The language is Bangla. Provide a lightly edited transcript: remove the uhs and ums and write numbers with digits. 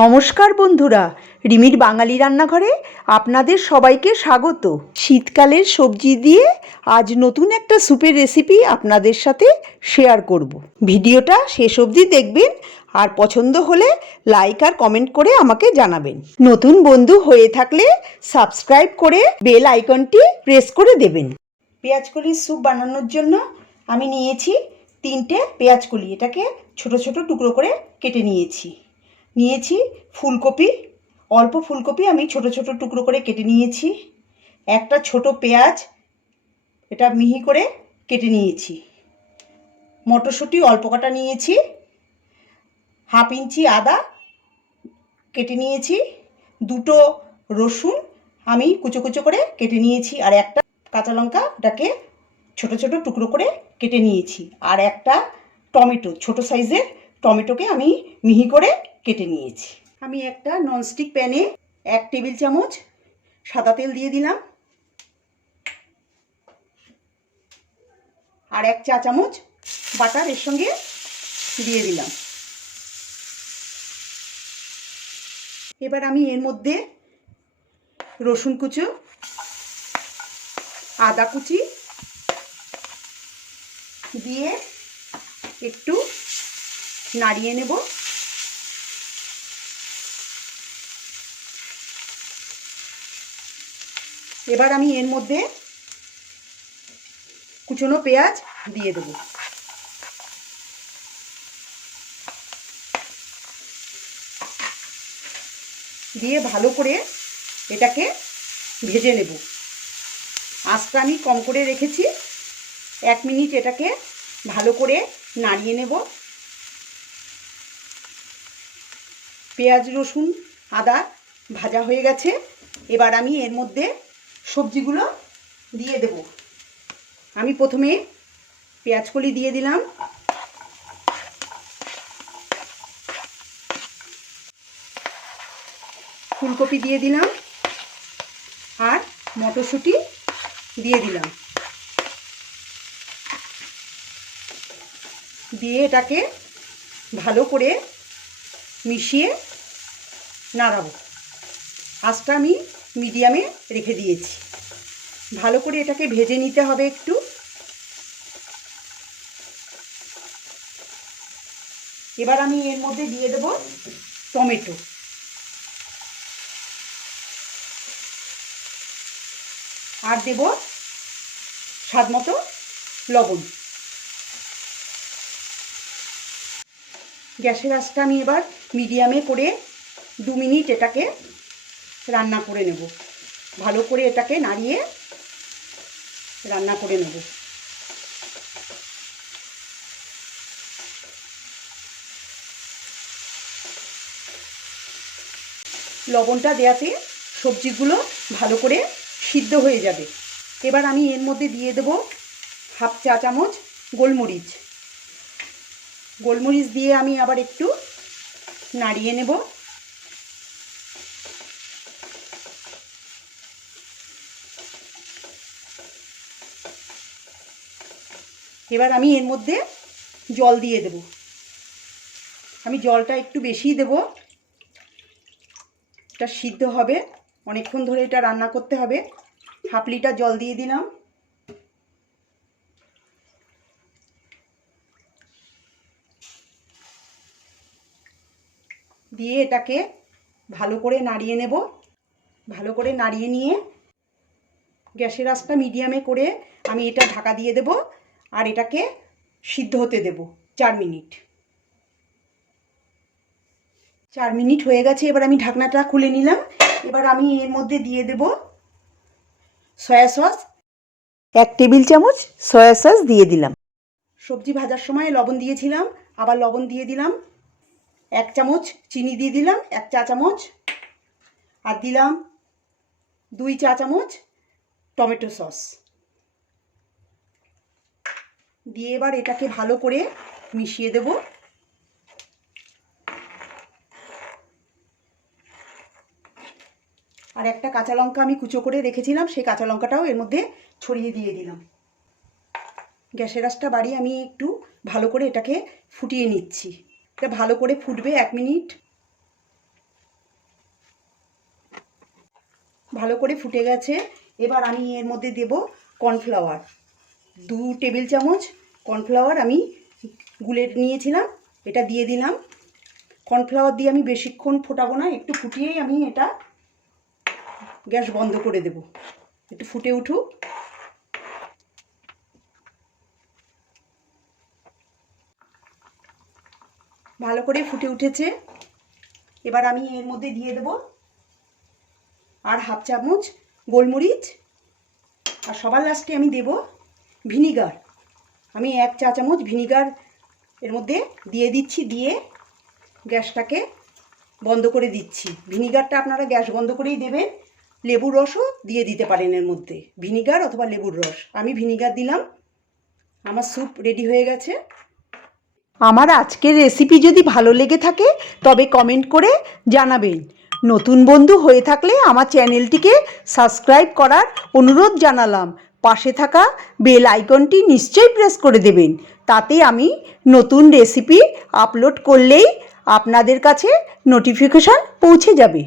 নমস্কার বন্ধুরা, রিমির বাঙালি রান্নাঘরে আপনাদের সবাইকে স্বাগত। শীতকালের সবজি দিয়ে আজ নতুন একটা স্যুপের রেসিপি আপনাদের সাথে শেয়ার করব। ভিডিওটা শেষ অবধি দেখবেন আর পছন্দ হলে লাইক আর কমেন্ট করে আমাকে জানাবেন। নতুন বন্ধু হয়ে থাকলে সাবস্ক্রাইব করে বেল আইকনটি প্রেস করে দেবেন। পেঁয়াজকলির স্যুপ বানানোর জন্য আমি নিয়েছি 3টে পেঁয়াজকলি। এটাকে ছোট ছোট টুকরো করে কেটে নিয়েছি ফুলকপি, অল্প ফুলকপি আমি ছোট ছোট টুকরো করে কেটে নিয়েছি। একটা ছোট পেঁয়াজ, এটা মিহি করে কেটে নিয়েছি। মটরশুঁটি অল্প কটা নিয়েছি। হাফ ইঞ্চি আদা কেটে নিয়েছি। 2টো রসুন আমি কুচো কুচো করে কেটে নিয়েছি। আর একটা কাঁচা লঙ্কা, এটাকে ছোট ছোট টুকরো করে কেটে নিয়েছি। আর একটা টমেটো, ছোট সাইজের টমেটোকে আমি মিহি করে কেটে নিয়েছি। আমি একটা ননস্টিক প্যানে 1 টেবিল চামচ সাদা তেল দিয়ে দিলাম। আর 1 চা চামচ বাটার এর সঙ্গে দিয়ে দিলাম। এবার আমি এর মধ্যে রসুন কুচো, আদা কুচি দিয়ে একটু নাড়িয়ে নেব। এবার আমি এর মধ্যে কুচনো পেঁয়াজ দিয়ে দেব। দিয়ে ভালো করে এটাকে ভেজে নেব। আঁচটা আমি কম করে রেখেছি। 1 মিনিট এটাকে ভালো করে নাড়িয়ে নেব। পেঁয়াজ, রসুন, আদা ভাজা হয়ে গেছে। এবার আমি এর মধ্যে সবজিগুলো দিয়ে দেব। আমি প্রথমে পেঁয়াজকলি দিয়ে দিলাম। ফুলকপি দিয়ে দিলাম। আর মটরশুঁটি দিয়ে দিলাম। দিয়ে এটাকে ভালো করে মিশিয়ে নাড়াবো। আঁচটা আমি মিডিয়ামে রেখে দিয়েছি। ভালো করে এটাকে ভেজে নিতে হবে একটু। এবার আমি এর মধ্যে দিয়ে দেব টমেটো। আর দেব স্বাদ মতো লবণ। গ্যাসের আঁচটা আমি এবার মিডিয়ামে করে 2 মিনিট এটাকে রান্না করে নেব। ভালো করে এটাকে নাড়িয়ে রান্না করে নেব। লবণটা দেওয়াতে সবজিগুলো ভালো করে সিদ্ধ হয়ে যাবে। এবার আমি এর মধ্যে দিয়ে দেব হাফ চা চামচ গোলমরিচ। গোলমরিচ দিয়ে আমি আবার একটু নাড়িয়ে নেব। এবার আমি এর মধ্যে জল দিয়ে দেব। আমি জলটা একটু বেশিই দেব। এটা সিদ্ধ হবে, অনেকক্ষণ ধরে এটা রান্না করতে হবে। হাফ লিটার জল দিয়ে দিলাম। দিয়ে এটাকে ভালো করে নাড়িয়ে নেব। ভালো করে নাড়িয়ে নিয়ে গ্যাসের আঁচটা মিডিয়ামে করে আমি এটা ঢাকা দিয়ে দেব। আর এটাকে সিদ্ধ হতে দেব 4 মিনিট। 4 মিনিট হয়ে গেছে। এবার আমি ঢাকনাটা খুলে নিলাম। এবার আমি এর মধ্যে দিয়ে দেব সয়া সস। 1 টেবিল চামচ সয়া সস দিয়ে দিলাম। সবজি ভাজার সময় লবণ দিয়েছিলাম, আবার লবণ দিয়ে দিলাম। 1 চামচ চিনি দিয়ে দিলাম, 1 চা চামচ। আর দিলাম 2 চা চামচ টমেটো সস। দিয়ে এবার এটাকে ভালো করে মিশিয়ে দেব। আর একটা কাঁচা লঙ্কা আমি কুচো করে রেখেছিলাম, সেই কাঁচা লঙ্কাটাও এর মধ্যে ছড়িয়ে দিয়ে দিলাম। গ্যাসের আঁচটা বাড়িয়ে আমি একটু ভালো করে এটাকে ফুটিয়ে নিচ্ছি। এটা ভালো করে ফুটবে 1 মিনিট। ভালো করে ফুটে গেছে। এবার আমি এর মধ্যে দেব কর্নফ্লাওয়ার। 2 টেবিল চামচ কর্নফ্লাওয়ার আমি গুলে নিয়েছিলাম, এটা দিয়ে দিলাম। কর্নফ্লাওয়ার দিয়ে আমি বেশিক্ষণ ফোটাবো না, একটু ফুটিয়েই আমি এটা গ্যাস বন্ধ করে দেব। একটু ফুটে উঠুক। ভালো করে ফুটে উঠেছে। এবার আমি এর মধ্যে দিয়ে দেব আর হাফ চামচ গোলমরিচ, আর সবার লাস্টে আমি দেব ভিনিগার। আমি 1 চা চামচ ভিনিগার এর মধ্যে দিয়ে দিচ্ছি, দিয়ে গ্যাসটাকে বন্ধ করে দিচ্ছি। ভিনিগারটা আপনারা গ্যাস বন্ধ করেই দেবেন। লেবুর রসও দিয়ে দিতে পারেন এর মধ্যে, ভিনিগার অথবা লেবুর রস। আমি ভিনিগার দিলাম। আমার স্যুপ রেডি হয়ে গেছে। আমার আজকের রেসিপি যদি ভালো লেগে থাকে তবে কমেন্ট করে জানাবেন। নতুন বন্ধু হয়ে থাকলে আমার চ্যানেলটিকে সাবস্ক্রাইব করার অনুরোধ জানালাম। পাশে থাকা বেল আইকনটি নিশ্চয়ই প্রেস করে দেবেন, তাতে আমি নতুন রেসিপি আপলোড করলেই আপনাদের কাছে নোটিফিকেশন পৌঁছে যাবে।